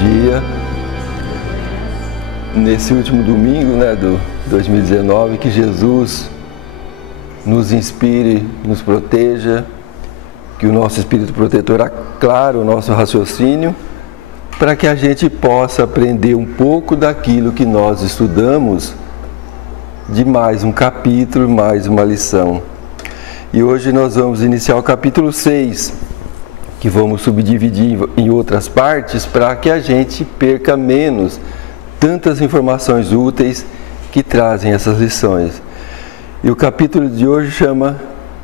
dia, nesse último domingo, do 2019, que Jesus nos inspire, nos proteja, que o nosso Espírito Protetor aclare o nosso raciocínio, para que a gente possa aprender um pouco daquilo que nós estudamos, de mais um capítulo, mais uma lição. E hoje nós vamos iniciar o capítulo 6, que vamos subdividir em outras partes para que a gente perca menos tantas informações úteis que trazem essas lições. E o capítulo de hoje chama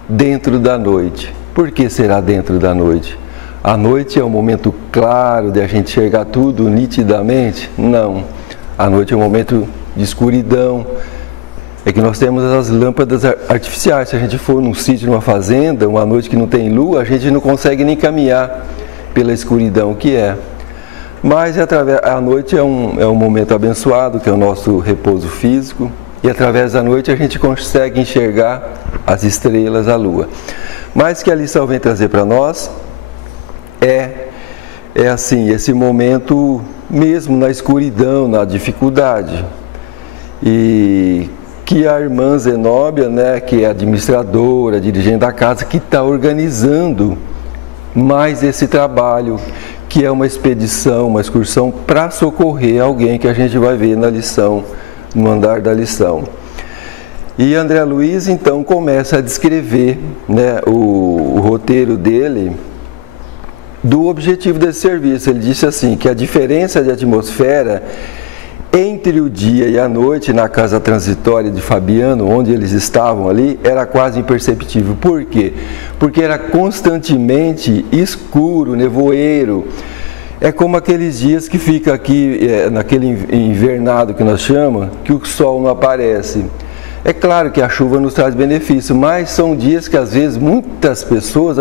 Dentro da Noite. Por que será dentro da noite? A noite é um momento claro de a gente enxergar tudo nitidamente? Não. A noite é um momento de escuridão. É que nós temos as lâmpadas artificiais. Se a gente for num sítio, numa fazenda, uma noite que não tem lua, a gente não consegue nem caminhar pela escuridão que é. Mas a noite é um momento abençoado, que é o nosso repouso físico, e através da noite a gente consegue enxergar as estrelas, a lua. Mas que a lição vem trazer para nós é assim, esse momento mesmo na escuridão, na dificuldade. E que a irmã Zenóbia, que é administradora, dirigente da casa, que está organizando mais esse trabalho, que é uma expedição, uma excursão para socorrer alguém, que a gente vai ver na lição, no andar da lição. E André Luiz então começa a descrever o roteiro dele, do objetivo desse serviço. Ele disse assim, que a diferença de atmosfera entre o dia e a noite na casa transitória de Fabiano, onde eles estavam ali, era quase imperceptível. Por quê? Porque era constantemente escuro, nevoeiro. É como aqueles dias que fica aqui, naquele invernado que nós chamamos, que o sol não aparece. É claro que a chuva nos traz benefício, mas são dias que às vezes muitas pessoas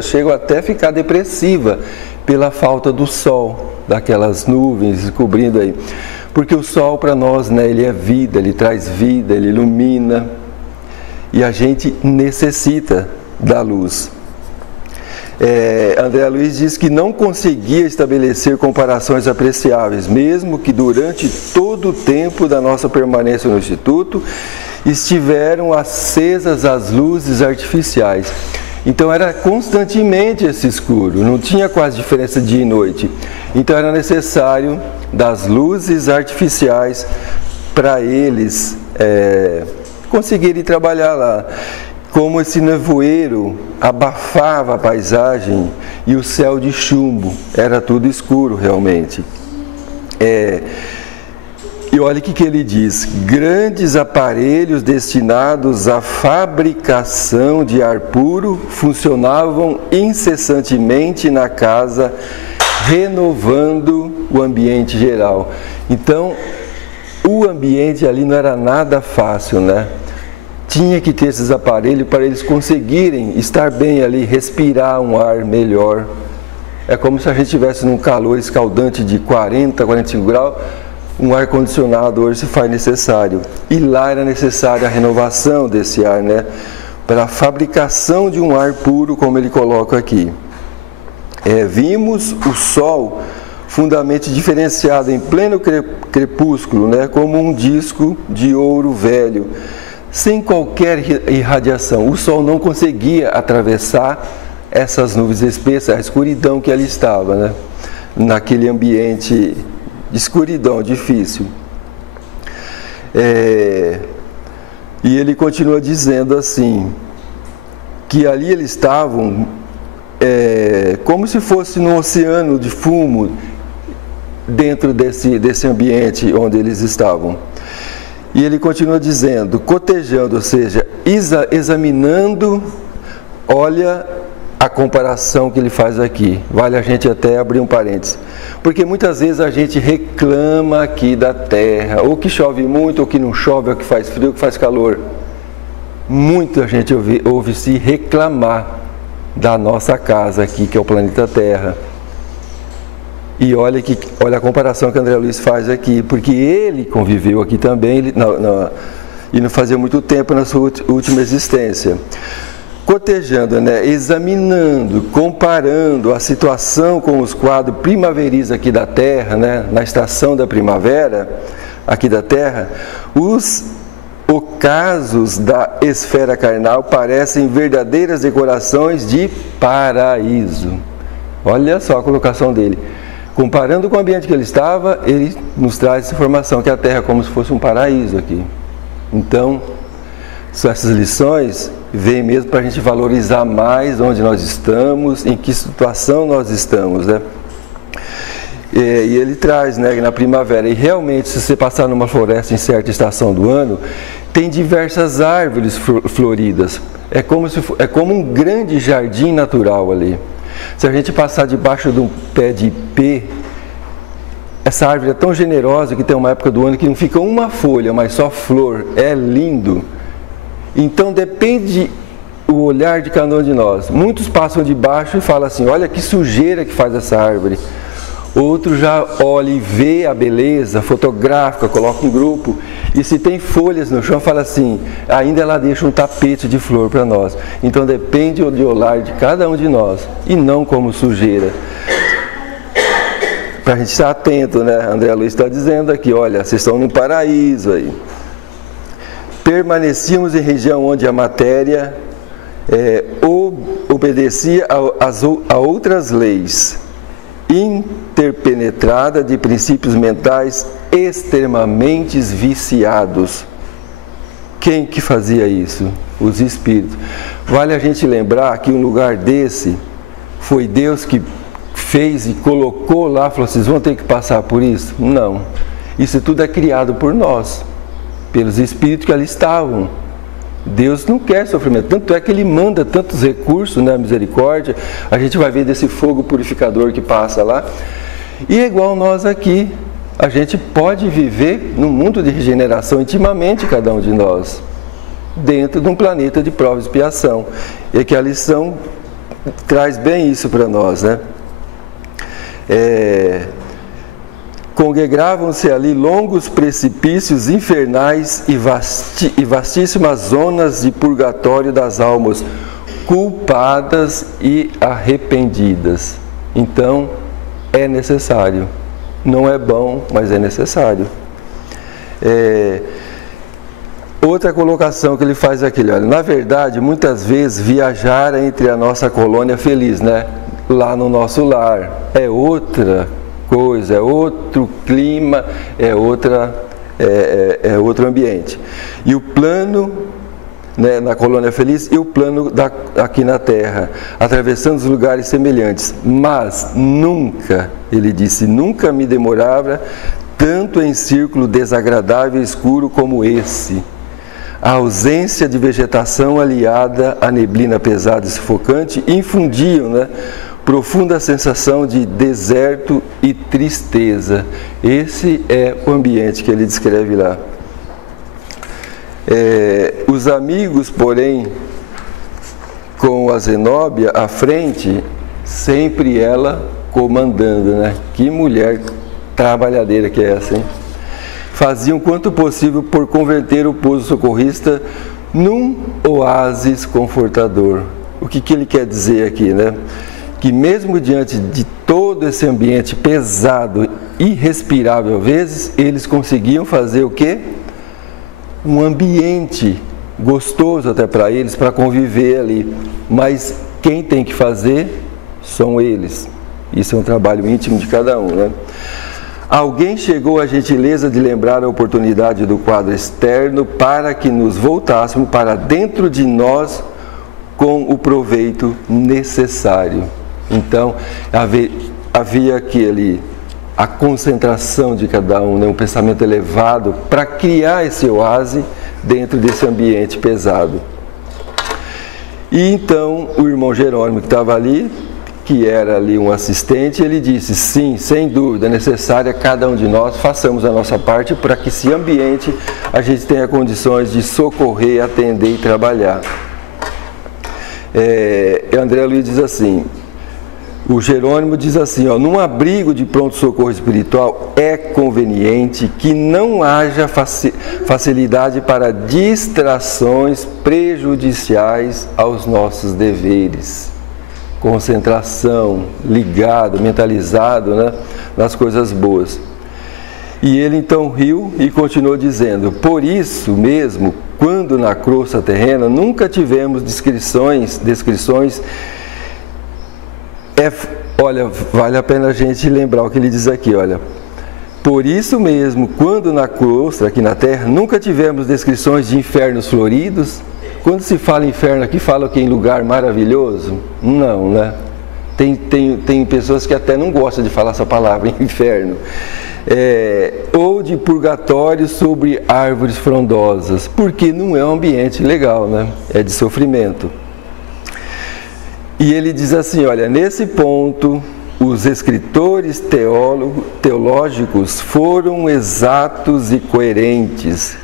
chegam até a ficar depressiva pela falta do sol, daquelas nuvens cobrindo aí. Porque o sol para nós, ele é vida, ele traz vida, ele ilumina, e a gente necessita da luz. André Luiz diz que não conseguia estabelecer comparações apreciáveis, mesmo que durante todo o tempo da nossa permanência no Instituto estiveram acesas as luzes artificiais. Então era constantemente esse escuro, não tinha quase diferença dia e noite. Então era necessário das luzes artificiais para eles conseguirem trabalhar lá. Como esse nevoeiro abafava a paisagem e o céu de chumbo, era tudo escuro realmente. E olha o que ele diz: grandes aparelhos destinados à fabricação de ar puro funcionavam incessantemente na casa, renovando o ambiente geral. Então, o ambiente ali não era nada fácil, Tinha que ter esses aparelhos para eles conseguirem estar bem ali, respirar um ar melhor. É como se a gente estivesse num calor escaldante de 40, 45 graus, um ar-condicionado hoje se faz necessário. E lá era necessária a renovação desse ar, para a fabricação de um ar puro, como ele coloca aqui. Vimos o sol fundamente diferenciado em pleno crepúsculo, como um disco de ouro velho, sem qualquer irradiação. O sol não conseguia atravessar essas nuvens espessas, a escuridão que ali estava, naquele ambiente de escuridão difícil. E ele continua dizendo assim, que ali eles estavam como se fosse num oceano de fumo dentro desse ambiente onde eles estavam. E ele continua dizendo, cotejando, ou seja, examinando, olha a comparação que ele faz aqui. Vale a gente até abrir um parênteses. Porque muitas vezes a gente reclama aqui da terra, ou que chove muito, ou que não chove, ou que faz frio, ou que faz calor. Muita gente ouve-se reclamar da nossa casa aqui, que é o planeta Terra. E olha a comparação que André Luiz faz aqui, porque ele conviveu aqui também, e não fazia muito tempo na sua última existência. cotejando, né, examinando, comparando a situação com os quadros primaveris aqui da Terra, né, na estação da primavera aqui da Terra, os ocasos da esfera carnal parecem verdadeiras decorações de paraíso. Olha só a colocação dele. Comparando com o ambiente que ele estava, ele nos traz essa informação que a Terra é como se fosse um paraíso aqui. Então, essas lições vêm mesmo para a gente valorizar mais onde nós estamos, em que situação nós estamos, né? E ele traz, né, na primavera, e realmente, se você passar numa floresta em certa estação do ano, tem diversas árvores floridas. É como um grande jardim natural ali. Se a gente passar debaixo de um pé de ipê, essa árvore é tão generosa que tem uma época do ano que não fica uma folha, mas só flor. É lindo. Então depende o olhar de cada um de nós. Muitos passam debaixo e falam assim, olha que sujeira que faz essa árvore. Outro já olha e vê a beleza, fotografa, coloca em grupo. E se tem folhas no chão, fala assim, ainda ela deixa um tapete de flor para nós. Então depende do olhar de cada um de nós, e não como sujeira. Para a gente estar atento, né? André Luiz está dizendo aqui, olha, vocês estão num paraíso aí. Permanecíamos em região onde a matéria obedecia a outras leis, interpenetrada de princípios mentais extremamente viciados. Quem que fazia isso? Os espíritos. Vale a gente lembrar que um lugar desse foi Deus que fez e colocou lá, falou, vocês vão ter que passar por isso? Não. Isso tudo é criado por nós, pelos espíritos que ali estavam. Deus não quer sofrimento, tanto é que Ele manda tantos recursos, né, misericórdia. A gente vai ver desse fogo purificador que passa lá. E é igual nós aqui, a gente pode viver num mundo de regeneração intimamente, cada um de nós, dentro de um planeta de prova e expiação. E que a lição traz bem isso para nós, né? Congregavam-se ali longos precipícios infernais e vastíssimas zonas de purgatório das almas culpadas e arrependidas. Então, é necessário. Não é bom, mas é necessário. Outra colocação que ele faz aqui, olha, na verdade, muitas vezes viajar entre a nossa colônia feliz, né? Lá no nosso lar, é outra coisa, é outro clima, é outro ambiente. E o plano, né, na colônia feliz, e o plano aqui na Terra, atravessando os lugares semelhantes. Mas nunca, ele disse, nunca me demorava tanto em círculo desagradável e escuro como esse. A ausência de vegetação aliada à neblina pesada e sufocante infundiam, né, profunda sensação de deserto e tristeza. Esse é o ambiente que ele descreve lá. Os amigos, porém, com a Zenóbia à frente, sempre ela comandando, né? Que mulher trabalhadeira que é essa, hein? Faziam quanto possível por converter o pouso socorrista num oásis confortador. O que ele quer dizer aqui, né? Que mesmo diante de todo esse ambiente pesado, irrespirável às vezes, eles conseguiam fazer o quê? Um ambiente gostoso até para eles, para conviver ali. Mas quem tem que fazer são eles. Isso é um trabalho íntimo de cada um, né? Alguém chegou à gentileza de lembrar a oportunidade do quadro externo para que nos voltássemos para dentro de nós com o proveito necessário. Então, havia aqui a concentração de cada um, né, um pensamento elevado para criar esse oásis dentro desse ambiente pesado. E então, o irmão Jerônimo que estava ali, que era ali um assistente, ele disse, sim, sem dúvida, é necessário cada um de nós façamos a nossa parte para que esse ambiente a gente tenha condições de socorrer, atender e trabalhar. André Luiz diz assim, O Jerônimo diz assim, ó, num abrigo de pronto-socorro espiritual é conveniente que não haja facilidade para distrações prejudiciais aos nossos deveres. Concentração, ligado, mentalizado, né, nas coisas boas. E ele então riu e continuou dizendo, por isso mesmo, quando na crosta terrena nunca tivemos descrições olha, vale a pena a gente lembrar o que ele diz aqui, olha. Por isso mesmo, quando na crosta, aqui na Terra, nunca tivemos descrições de infernos floridos. Quando se fala inferno aqui, fala o que em lugar maravilhoso? Não, né? Tem pessoas que até não gostam de falar essa palavra, inferno. Ou de purgatório sobre árvores frondosas, porque não é um ambiente legal, né? É de sofrimento. E ele diz assim, olha, nesse ponto, os escritores teológicos foram exatos e coerentes.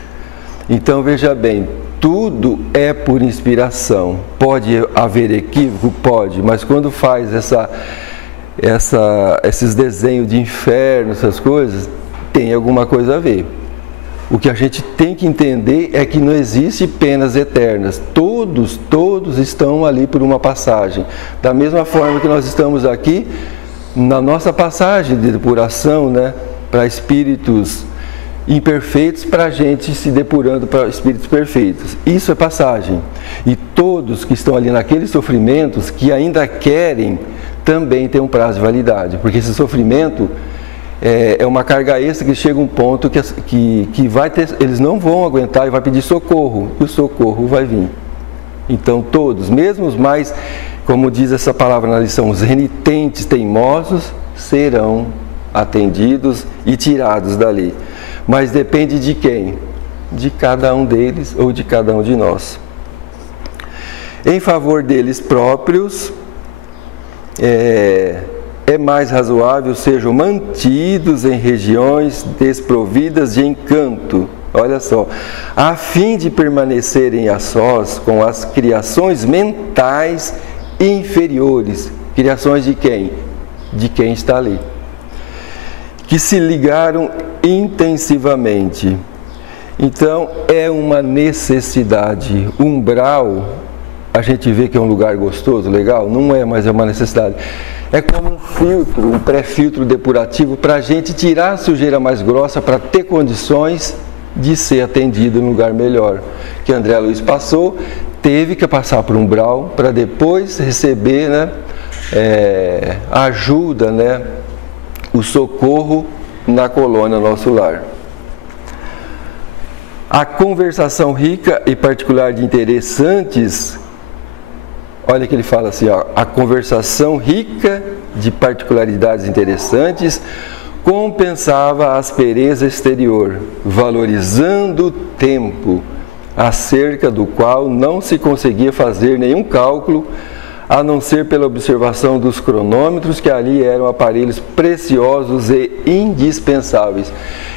Então, veja bem, tudo é por inspiração. Pode haver equívoco? Pode, mas quando faz esses desenhos de inferno, essas coisas, tem alguma coisa a ver. O que a gente tem que entender é que não existe penas eternas. Todos estão ali por uma passagem. Da mesma forma que nós estamos aqui, na nossa passagem de depuração, né, para espíritos imperfeitos, para a gente se depurando para espíritos perfeitos. Isso é passagem. E todos que estão ali naqueles sofrimentos, que ainda querem, também tem um prazo de validade. Porque esse sofrimento é uma carga extra que chega um ponto que vai ter, eles não vão aguentar e vai pedir socorro, e o socorro vai vir. Então todos, mesmo os mais, como diz essa palavra na lição, os renitentes teimosos serão atendidos e tirados dali. Mas depende de quem? De cada um deles ou de cada um de nós. Em favor deles próprios, é mais razoável sejam mantidos em regiões desprovidas de encanto, olha só, a fim de permanecerem a sós com as criações mentais inferiores. Criações de quem? De quem está ali. Que se ligaram intensivamente. Então, é uma necessidade. Umbral, a gente vê que é um lugar gostoso, legal? Não é, mas é uma necessidade. É como um filtro, um pré-filtro depurativo para a gente tirar a sujeira mais grossa para ter condições de ser atendido em um lugar melhor. Que André Luiz passou, teve que passar por um umbral para depois receber, né, a ajuda, né, o socorro na colônia Nosso Lar. A conversação rica e particular de interessantes, olha que ele fala assim, ó, a conversação rica de particularidades interessantes compensava a aspereza exterior, valorizando o tempo, acerca do qual não se conseguia fazer nenhum cálculo, a não ser pela observação dos cronômetros, que ali eram aparelhos preciosos e indispensáveis.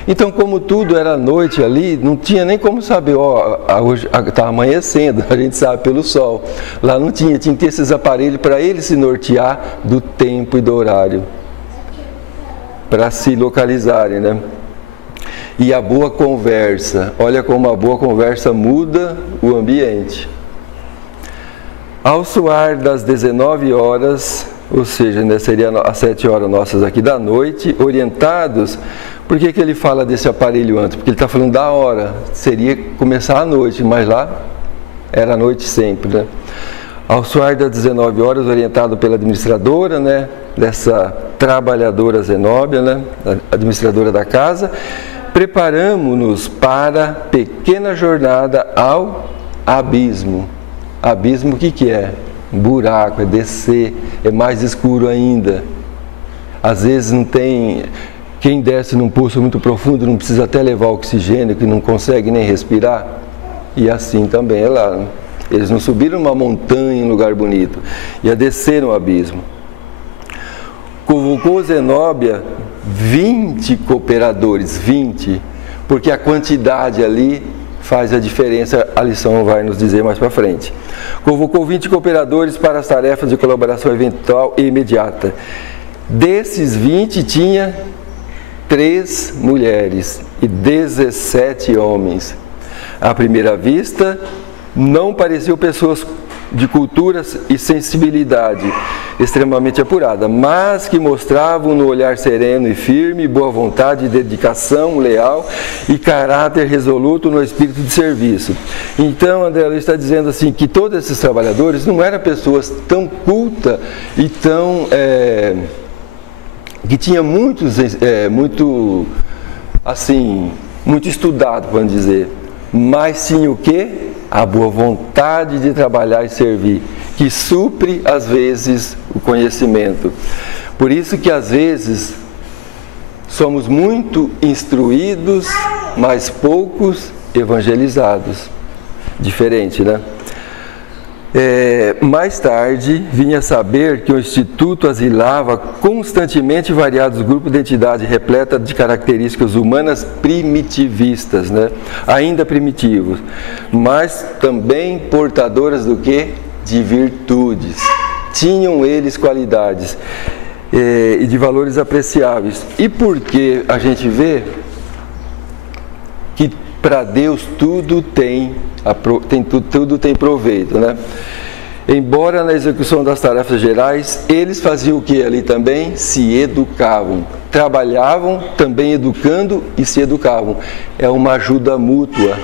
Então, como tudo era noite ali, não tinha nem como saber, hoje está amanhecendo, a gente sabe pelo sol. Lá não tinha que ter esses aparelhos para eles se nortear do tempo e do horário, para se localizarem, né? E a boa conversa, olha como a boa conversa muda o ambiente. Ao soar das 19 horas, ou seja, ainda seria às 7 horas nossas aqui da noite, orientados, por que ele fala desse aparelho antes? Porque ele está falando da hora, seria começar à noite, mas lá era à noite sempre, né? Ao soar das 19 horas, orientado pela administradora, né, dessa trabalhadora Zenóbia, né, administradora da casa, preparamo-nos para pequena jornada ao abismo. Abismo o que é? Buraco, é descer, é mais escuro ainda. Às vezes não tem... Quem desce num poço muito profundo não precisa até levar oxigênio, que não consegue nem respirar. E assim também é lá, né? Eles não subiram uma montanha em um lugar bonito, ia descer no abismo. Convocou Zenóbia 20 cooperadores, 20, porque a quantidade ali faz a diferença, a lição vai nos dizer mais para frente. Convocou 20 cooperadores para as tarefas de colaboração eventual e imediata. Desses 20 tinha 3 mulheres e 17 homens. À primeira vista, não pareciam pessoas de culturas e sensibilidade extremamente apurada, mas que mostravam no olhar sereno e firme, boa vontade, dedicação leal e caráter resoluto no espírito de serviço. Então, André Luiz está dizendo assim, que todos esses trabalhadores não eram pessoas tão cultas e tão... que tinha muito estudado, vamos dizer, mas tinha o quê? A boa vontade de trabalhar e servir, que supre, às vezes, o conhecimento. Por isso que, às vezes, somos muito instruídos, mas poucos evangelizados. Diferente, né? Mais tarde, vinha saber que o Instituto asilava constantemente variados grupos de entidade repleta de características humanas primitivistas, né? Ainda primitivos, mas também portadoras do quê? De virtudes. Tinham eles qualidades e de valores apreciáveis. E por que a gente vê que para Deus tudo tem proveito, né? Embora na execução das tarefas gerais, eles faziam o que ali também? Se educavam. Trabalhavam também educando e se educavam. É uma ajuda mútua,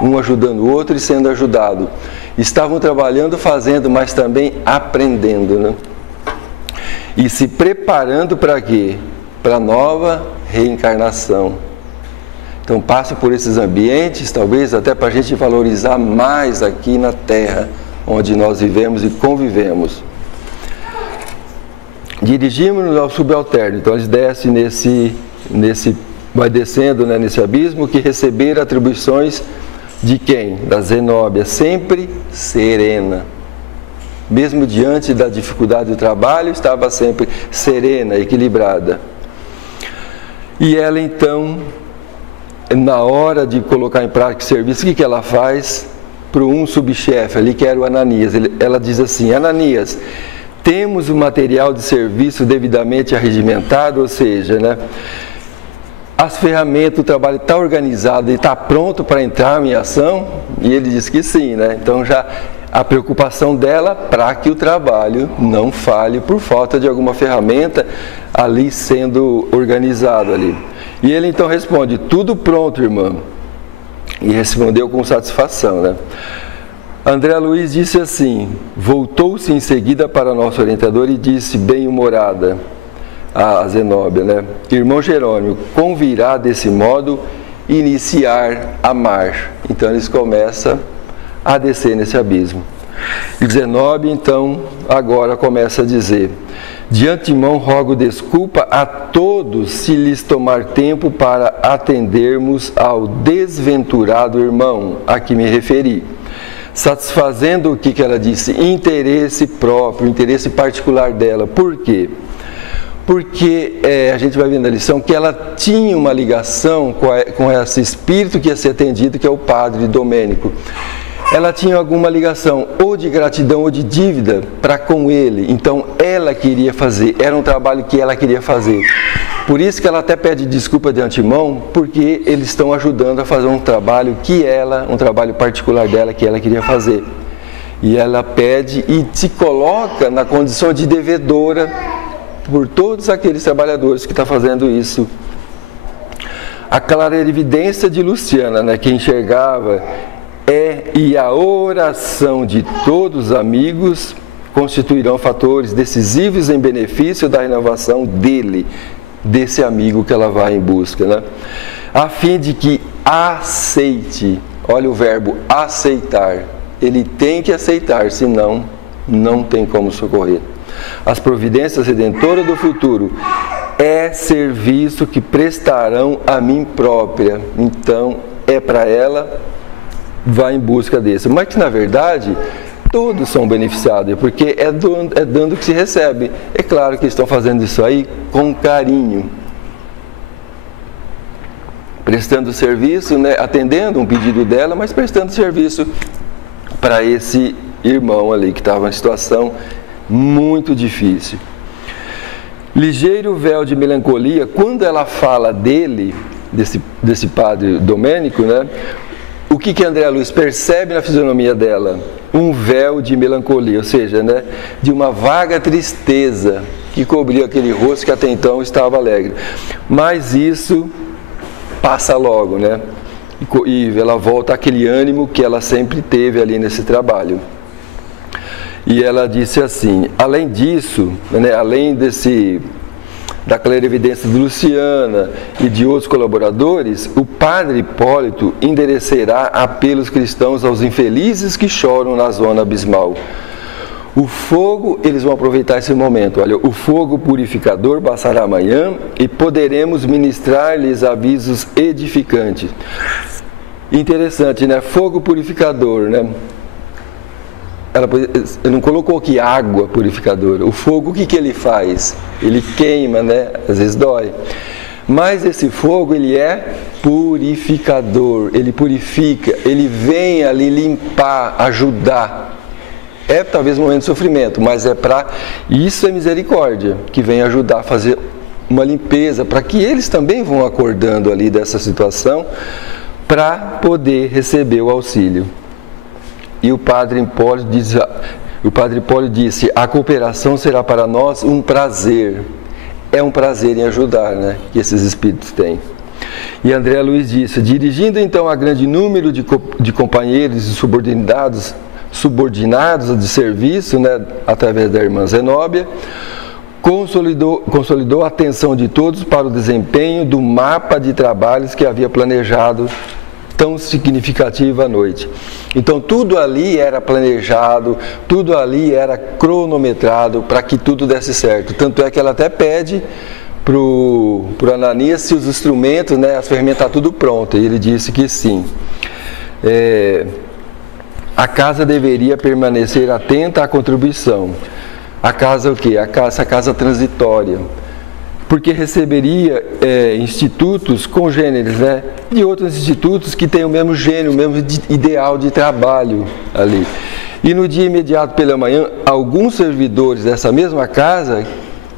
um ajudando o outro e sendo ajudado. Estavam trabalhando, fazendo, mas também aprendendo, né? E se preparando para quê? Para a nova reencarnação. Então passe por esses ambientes, talvez até para a gente valorizar mais aqui na Terra, onde nós vivemos e convivemos. Dirigimos-nos ao subalterno, então eles descem vai descendo, né, nesse abismo, que receberam atribuições de quem? Da Zenóbia, sempre serena. Mesmo diante da dificuldade do trabalho, estava sempre serena, equilibrada. E ela então, na hora de colocar em prática o serviço, o que ela faz? Para um subchefe ali, que era o Ananias. Ela diz assim: Ananias, temos o material de serviço devidamente arregimentado, ou seja, né, as ferramentas, o trabalho está organizado e está pronto para entrar em ação? E ele diz que sim, né? Então já a preocupação dela para que o trabalho não falhe por falta de alguma ferramenta ali sendo organizado ali. E ele então responde: tudo pronto, irmã. E respondeu com satisfação, né? André Luiz disse assim, voltou-se em seguida para nosso orientador e disse, bem-humorada, a Zenóbia, né? Irmão Jerônimo, convirá desse modo iniciar a marcha. Então eles começam a descer nesse abismo. E Zenóbia então agora começa a dizer: de antemão rogo desculpa a todos se lhes tomar tempo para atendermos ao desventurado irmão a que me referi, satisfazendo o que ela disse, interesse próprio, interesse particular dela. Por quê? Porque a gente vai vendo na lição que ela tinha uma ligação com esse espírito que ia ser atendido, que é o padre Domênico. Ela tinha alguma ligação, ou de gratidão ou de dívida, para com ele. Então, ela queria fazer, era um trabalho que ela queria fazer. Por isso que ela até pede desculpa de antemão, porque eles estão ajudando a fazer um trabalho um trabalho particular dela, que ela queria fazer. E ela pede e se coloca na condição de devedora por todos aqueles trabalhadores que estão fazendo isso. A clara evidência de Luciana, né, que enxergava... e a oração de todos os amigos constituirão fatores decisivos em benefício da renovação desse amigo que ela vai em busca, né? A fim de que aceite, olha o verbo aceitar, ele tem que aceitar, senão não tem como socorrer. As providências redentoras do futuro é serviço que prestarão a mim própria, então é para ela, vai em busca desse, mas que na verdade todos são beneficiados, porque é dando que se recebe. É claro que estão fazendo isso aí com carinho, prestando serviço, né, atendendo um pedido dela, mas prestando serviço para esse irmão ali que estava em situação muito difícil. Ligeiro véu de melancolia, quando ela fala dele, desse padre Domênico, né, o que Andréa Luiz percebe na fisionomia dela? Um véu de melancolia, ou seja, né, de uma vaga tristeza que cobria aquele rosto que até então estava alegre. Mas isso passa logo, né? E ela volta àquele ânimo que ela sempre teve ali nesse trabalho. E ela disse assim, além disso, né, além da clarividência de Luciana e de outros colaboradores, o padre Hipólito endereçará apelos cristãos aos infelizes que choram na zona abismal. O fogo, eles vão aproveitar esse momento, olha, o fogo purificador passará amanhã e poderemos ministrar-lhes avisos edificantes. Interessante, né? Fogo purificador, né? Ela não colocou aqui água purificadora. O fogo, o que ele faz? Ele queima, né? Às vezes dói. Mas esse fogo, ele é purificador. Ele purifica, ele vem ali limpar, ajudar. É talvez um momento de sofrimento, mas é para... Isso é misericórdia, que vem ajudar a fazer uma limpeza, para que eles também vão acordando ali dessa situação, para poder receber o auxílio. E o padre Hipólito disse, a cooperação será para nós um prazer. É um prazer em ajudar, né, que esses espíritos têm. E Andréa Luiz disse, dirigindo então a grande número de companheiros e subordinados de serviço, né, através da irmã Zenóbia, consolidou a atenção de todos para o desempenho do mapa de trabalhos que havia planejado tão significativo à noite. Então tudo ali era planejado, tudo ali era cronometrado para que tudo desse certo. Tanto é que ela até pede para o Ananias se os instrumentos, né, as ferramentas, está tudo pronto. E ele disse que sim. A casa deveria permanecer atenta à contribuição. A casa o quê? Essa casa transitória. Porque receberia institutos congêneres, né, de outros institutos que têm o mesmo gênio, o mesmo ideal de trabalho ali. E no dia imediato pela manhã, alguns servidores dessa mesma casa,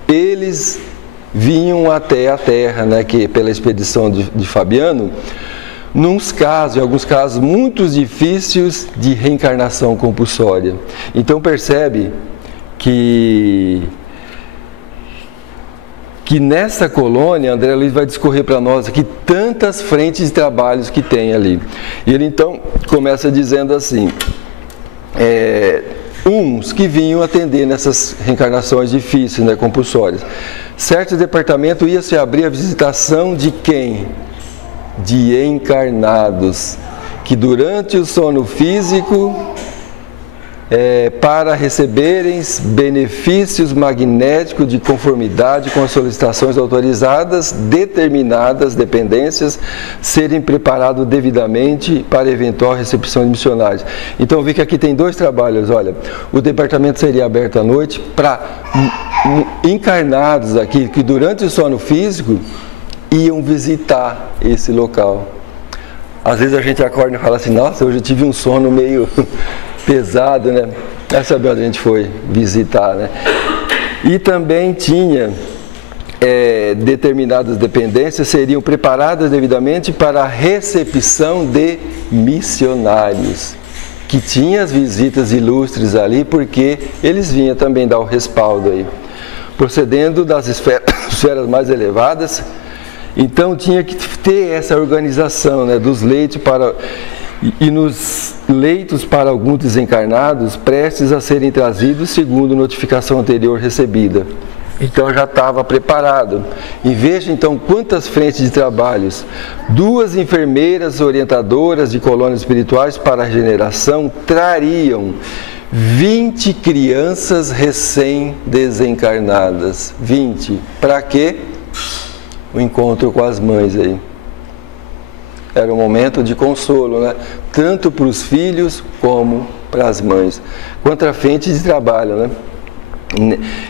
eles vinham até a Terra, né, que pela expedição de Fabiano, em alguns casos muito difíceis de reencarnação compulsória. Então percebe que nessa colônia, Andréa Luiz vai discorrer para nós aqui tantas frentes de trabalhos que tem ali. E ele então começa dizendo assim, uns que vinham atender nessas reencarnações difíceis, né, compulsórias. Certo departamento ia se abrir a visitação de quem? De encarnados, que durante o sono físico, para receberem benefícios magnéticos de conformidade com as solicitações autorizadas, determinadas dependências, serem preparados devidamente para eventual recepção de missionários. Então, eu vi que aqui tem dois trabalhos, olha, o departamento seria aberto à noite para encarnados aqui, que durante o sono físico, iam visitar esse local. Às vezes a gente acorda e fala assim, nossa, hoje eu tive um sono meio pesado, né? É saber onde a gente foi visitar, né? E também tinha determinadas dependências seriam preparadas devidamente para a recepção de missionários, que tinha as visitas ilustres ali, porque eles vinham também dar o respaldo aí. Procedendo das esferas mais elevadas, então tinha que ter essa organização, né, dos leitos e nos leitos para alguns desencarnados prestes a serem trazidos segundo notificação anterior recebida. Então já estava preparado. E veja então quantas frentes de trabalhos. 2 enfermeiras orientadoras de colônias espirituais para a regeneração trariam 20 crianças recém-desencarnadas. 20. Para quê? O encontro com as mães aí. Era um momento de consolo, né? Tanto para os filhos como para as mães. Quanto a frente de trabalho, né?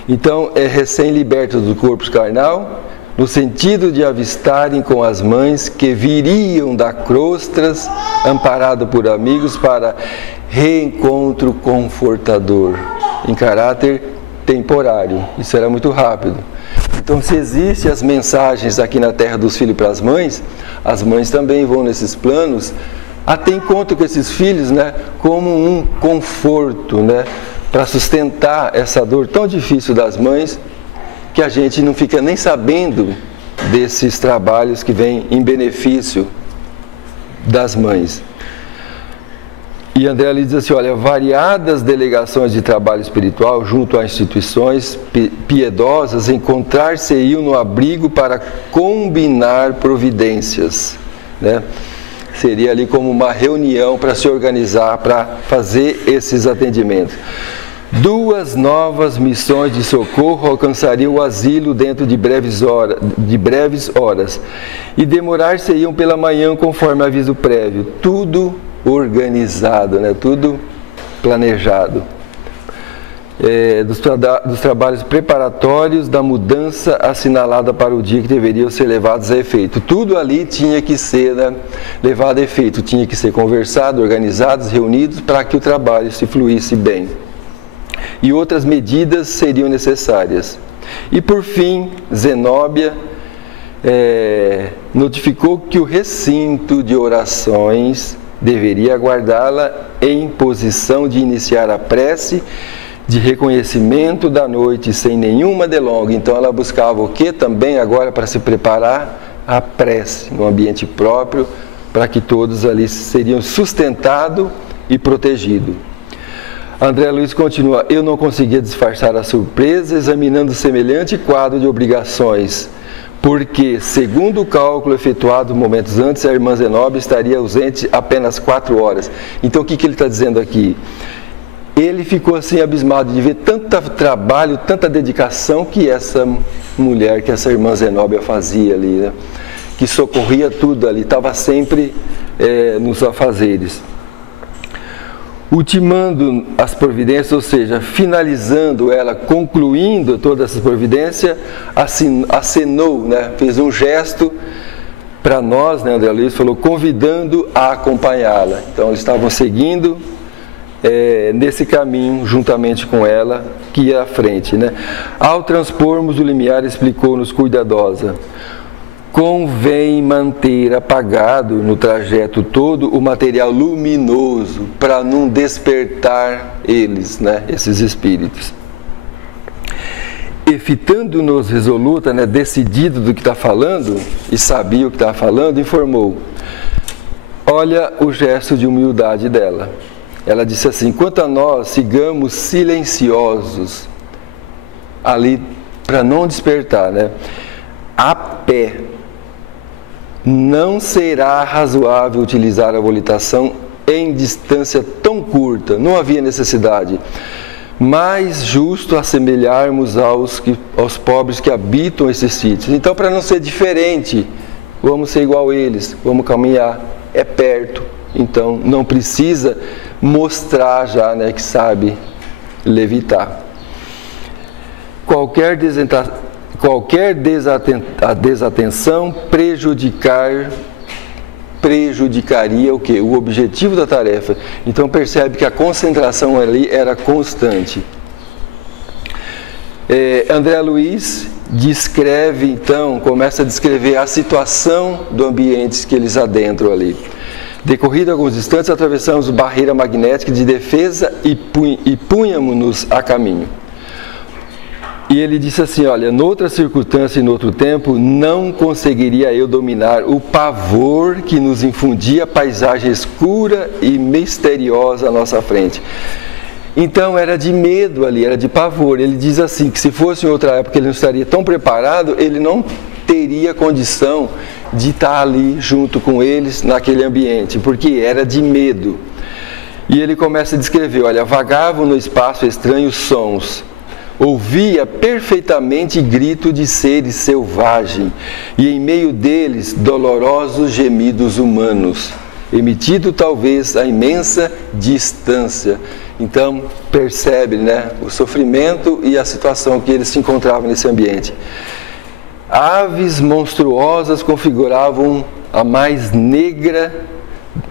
Então, recém-libertos do corpo carnal, no sentido de avistarem com as mães que viriam da crostras, amparado por amigos, para reencontro confortador, em caráter temporário. Isso era muito rápido. Então, se existem as mensagens aqui na Terra dos Filhos para as mães também vão nesses planos a ter encontro com esses filhos, né, como um conforto, né, para sustentar essa dor tão difícil das mães, que a gente não fica nem sabendo desses trabalhos que vêm em benefício das mães. E André ali diz assim, olha, variadas delegações de trabalho espiritual junto a instituições piedosas encontrar-se-iam no abrigo para combinar providências, né? Seria ali como uma reunião para se organizar, para fazer esses atendimentos. 2 novas missões de socorro alcançariam o asilo dentro de breves horas e demorar-se-iam pela manhã conforme aviso prévio. Tudo organizado, né? Tudo planejado. Dos trabalhos preparatórios da mudança assinalada para o dia que deveriam ser levados a efeito. Tudo ali tinha que ser, né, levado a efeito, tinha que ser conversado, organizados, reunidos para que o trabalho se fluísse bem. E outras medidas seriam necessárias. E por fim, Zenóbia notificou que o recinto de orações deveria aguardá-la em posição de iniciar a prece de reconhecimento da noite sem nenhuma delonga. Então ela buscava o que também agora para se preparar? A prece, no ambiente próprio, para que todos ali seriam sustentados e protegidos. André Luiz continua, eu não conseguia disfarçar a surpresa examinando semelhante quadro de obrigações, porque, segundo o cálculo efetuado momentos antes, a irmã Zenóbia estaria ausente apenas 4 horas. Então o que ele está dizendo aqui? Ele ficou assim abismado de ver tanto trabalho, tanta dedicação que essa mulher, que essa irmã Zenóbia fazia ali, né? Que socorria tudo ali, estava sempre nos afazeres. Ultimando as providências, ou seja, finalizando ela, concluindo todas essas providências, acenou, né? Fez um gesto para nós, né? André Luiz falou, convidando a acompanhá-la. Então eles estavam seguindo nesse caminho, juntamente com ela, que ia à frente, né? Ao transpormos o limiar, explicou-nos cuidadosa, convém manter apagado no trajeto todo o material luminoso para não despertar eles, né, esses espíritos. E fitando-nos resoluta, né, decidido do que está falando, e sabia o que estava falando, informou. Olha o gesto de humildade dela. Ela disse assim, quanto a nós, sigamos silenciosos ali para não despertar, né, a pé. Não será razoável utilizar a volitação em distância tão curta, não havia necessidade. Mais justo assemelharmos aos pobres que habitam esses sítios. Então, para não ser diferente, vamos ser igual a eles, vamos caminhar, é perto. Então, não precisa mostrar já, né, que sabe levitar. Qualquer desatenção prejudicaria o quê? O objetivo da tarefa. Então percebe que a concentração ali era constante. André Luiz descreve, então, começa a descrever a situação do ambiente que eles adentram ali. Decorrido alguns instantes, atravessamos barreira magnética de defesa e punhamos-nos a caminho. E ele disse assim, olha, noutra circunstância e noutro tempo, não conseguiria eu dominar o pavor que nos infundia a paisagem escura e misteriosa à nossa frente. Então era de medo ali, era de pavor. Ele diz assim, que se fosse em outra época ele não estaria tão preparado, ele não teria condição de estar ali junto com eles naquele ambiente, porque era de medo. E ele começa a descrever, olha, vagavam no espaço estranhos sons, ouvia perfeitamente grito de seres selvagens e em meio deles dolorosos gemidos humanos, emitido talvez a imensa distância. Então percebe, né, o sofrimento e a situação que eles se encontravam nesse ambiente. Aves monstruosas configuravam a mais negra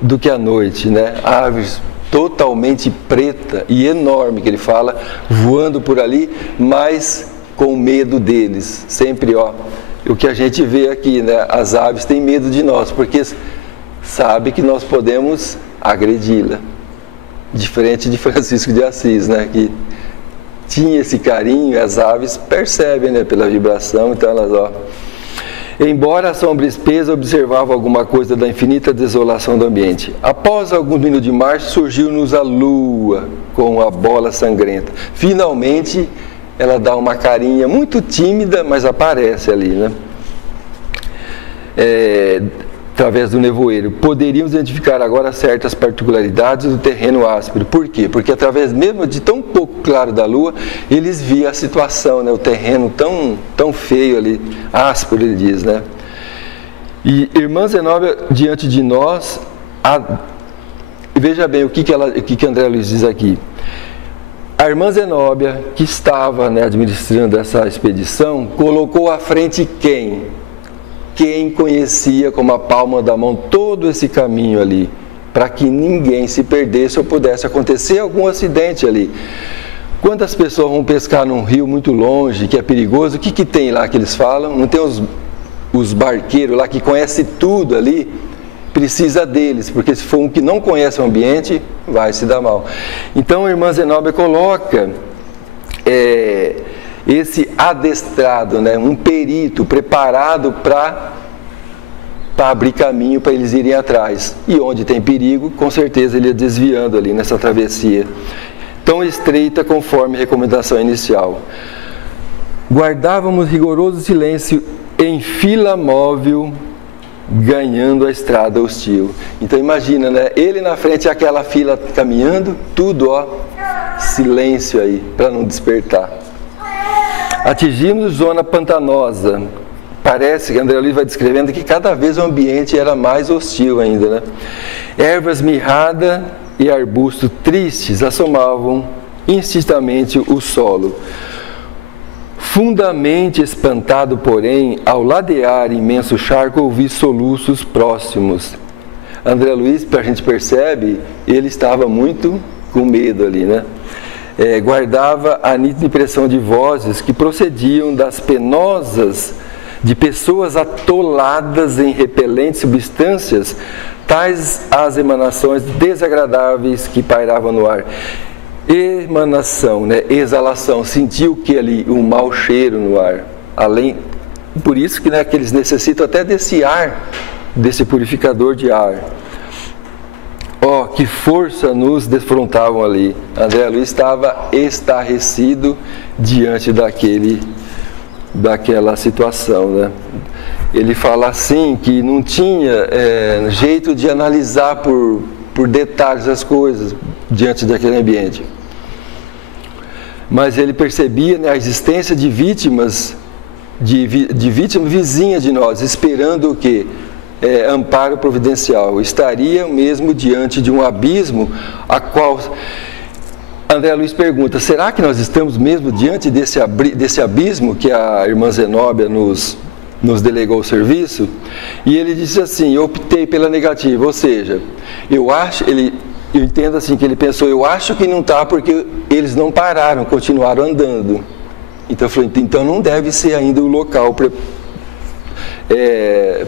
do que a noite, né? Aves totalmente preta e enorme, que ele fala, voando por ali, mas com medo deles. Sempre, o que a gente vê aqui, né? As aves têm medo de nós, porque sabe que nós podemos agredi-la. Diferente de Francisco de Assis, né? Que tinha esse carinho, as aves percebem, né? Pela vibração, então elas, Embora a sombra espesa observava alguma coisa da infinita desolação do ambiente. Após alguns minutos de marcha, surgiu-nos a lua com a bola sangrenta. Finalmente, ela dá uma carinha muito tímida, mas aparece ali, né? Através do nevoeiro. Poderíamos identificar agora certas particularidades do terreno áspero. Por quê? Porque através mesmo de tão pouco claro da lua, eles viam a situação, né? O terreno tão feio ali, áspero, ele diz, né? E irmã Zenóbia, diante de nós, veja bem o que André Luiz diz aqui. A irmã Zenóbia, que estava, né, administrando essa expedição, colocou à frente quem conhecia como a palma da mão todo esse caminho ali, para que ninguém se perdesse ou pudesse acontecer algum acidente ali. Quantas pessoas vão pescar num rio muito longe, que é perigoso, o que tem lá que eles falam? Não tem os barqueiros lá que conhecem tudo ali? Precisa deles, porque se for um que não conhece o ambiente, vai se dar mal. Então a irmã Zenóbia coloca esse adestrado, né, um perito preparado para abrir caminho para eles irem atrás. E onde tem perigo, com certeza ele ia desviando ali nessa travessia tão estreita conforme a recomendação inicial. Guardávamos rigoroso silêncio em fila móvel, ganhando a estrada hostil. Então imagina, né, ele na frente, aquela fila caminhando, tudo, silêncio aí, para não despertar. Atingimos zona pantanosa. Parece que André Luiz vai descrevendo que cada vez o ambiente era mais hostil ainda, né? Ervas mirradas e arbustos tristes assomavam instintamente o solo. Fundamente espantado, porém, ao ladear imenso charco, ouvi soluços próximos. André Luiz, a gente percebe, ele estava muito com medo ali, né? Guardava a nítida impressão de vozes que procediam das penosas de pessoas atoladas em repelentes substâncias, tais as emanações desagradáveis que pairavam no ar. Emanação, né? Exalação, sentiu que ali um mau cheiro no ar. Por isso que, né, que eles necessitam até desse ar, desse purificador de ar. Que força nos defrontavam ali. André Luiz estava estarrecido diante daquela situação, né? Ele fala assim que não tinha jeito de analisar por detalhes as coisas diante daquele ambiente. Mas ele percebia, né, a existência de vítimas, de vítimas vizinhas de nós, esperando o quê? Amparo providencial. Estaria mesmo diante de um abismo, a qual André Luiz pergunta: será que nós estamos mesmo diante desse abismo que a irmã Zenóbia nos delegou o serviço? E ele disse assim: eu optei pela negativa, ou seja, eu entendo assim que ele pensou, eu acho que não está porque eles não pararam, continuaram andando. Então eu falei, então não deve ser ainda o local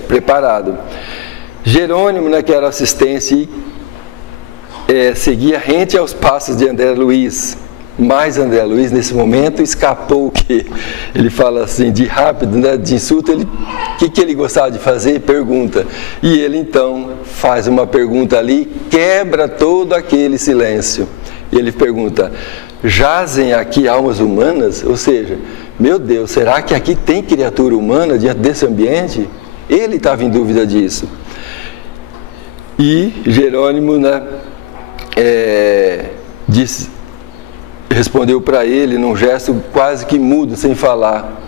preparado. Jerônimo, né, que era assistente, seguia rente aos passos de André Luiz. Mas André Luiz, nesse momento, escapou o que? Ele fala assim, de rápido, né, de insulto, o que ele gostava de fazer? Pergunta. E ele, então, faz uma pergunta ali, quebra todo aquele silêncio. E ele pergunta: jazem aqui almas humanas? Ou seja, meu Deus, será que aqui tem criatura humana diante desse ambiente? Ele estava em dúvida disso. E Jerônimo, né, respondeu para ele num gesto quase que mudo, sem falar,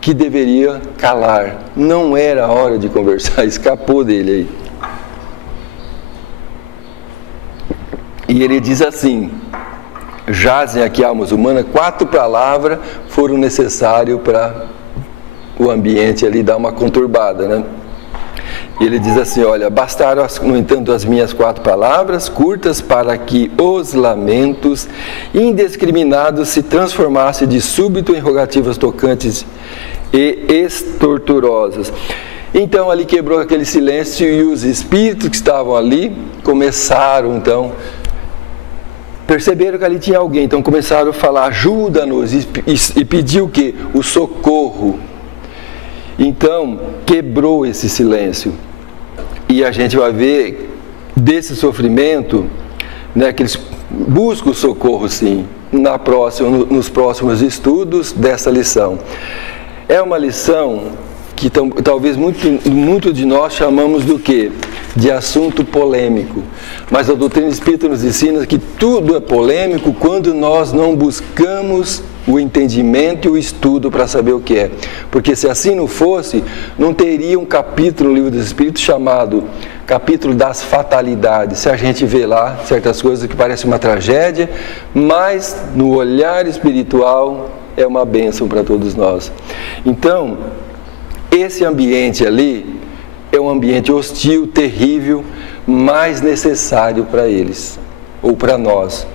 que deveria calar. Não era a hora de conversar, escapou dele aí. E ele diz assim: jazem aqui almas humanas, 4 palavras foram necessárias para o ambiente ali dá uma conturbada, né? E ele diz assim, olha, bastaram, no entanto, as minhas 4 palavras curtas para que os lamentos indiscriminados se transformassem de súbito em rogativas tocantes e estorturosas. Então, ali quebrou aquele silêncio e os espíritos que estavam ali começaram, então, perceberam que ali tinha alguém, então começaram a falar, ajuda-nos, e pediu o quê? O socorro. Então, quebrou esse silêncio. E a gente vai ver desse sofrimento, né, que eles buscam o socorro, sim, nos próximos estudos dessa lição. É uma lição que talvez muito de nós chamamos do quê? De assunto polêmico. Mas a doutrina espírita nos ensina que tudo é polêmico quando nós não buscamos o entendimento e o estudo para saber o que é. Porque se assim não fosse, não teria um capítulo no Livro dos Espíritos chamado Capítulo das Fatalidades. Se a gente vê lá certas coisas que parecem uma tragédia, mas no olhar espiritual é uma bênção para todos nós. Então, esse ambiente ali é um ambiente hostil, terrível, mas necessário para eles, ou para nós,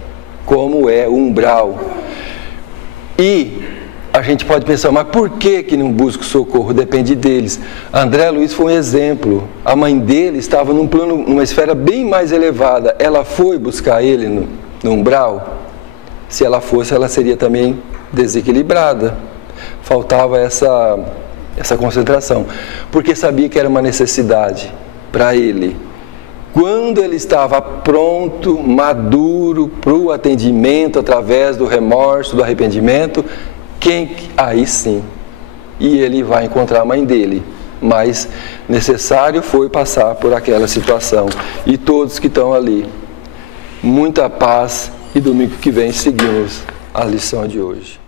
como é o umbral. E a gente pode pensar, mas por que não busca socorro? Depende deles. André Luiz foi um exemplo. A mãe dele estava num plano, numa esfera bem mais elevada. Ela foi buscar ele no umbral? Se ela fosse, ela seria também desequilibrada. Faltava essa concentração, porque sabia que era uma necessidade para ele. Quando ele estava pronto, maduro para o atendimento através do remorso, do arrependimento, aí sim, e ele vai encontrar a mãe dele. Mas necessário foi passar por aquela situação. E todos que estão ali, muita paz, e domingo que vem seguimos a lição de hoje.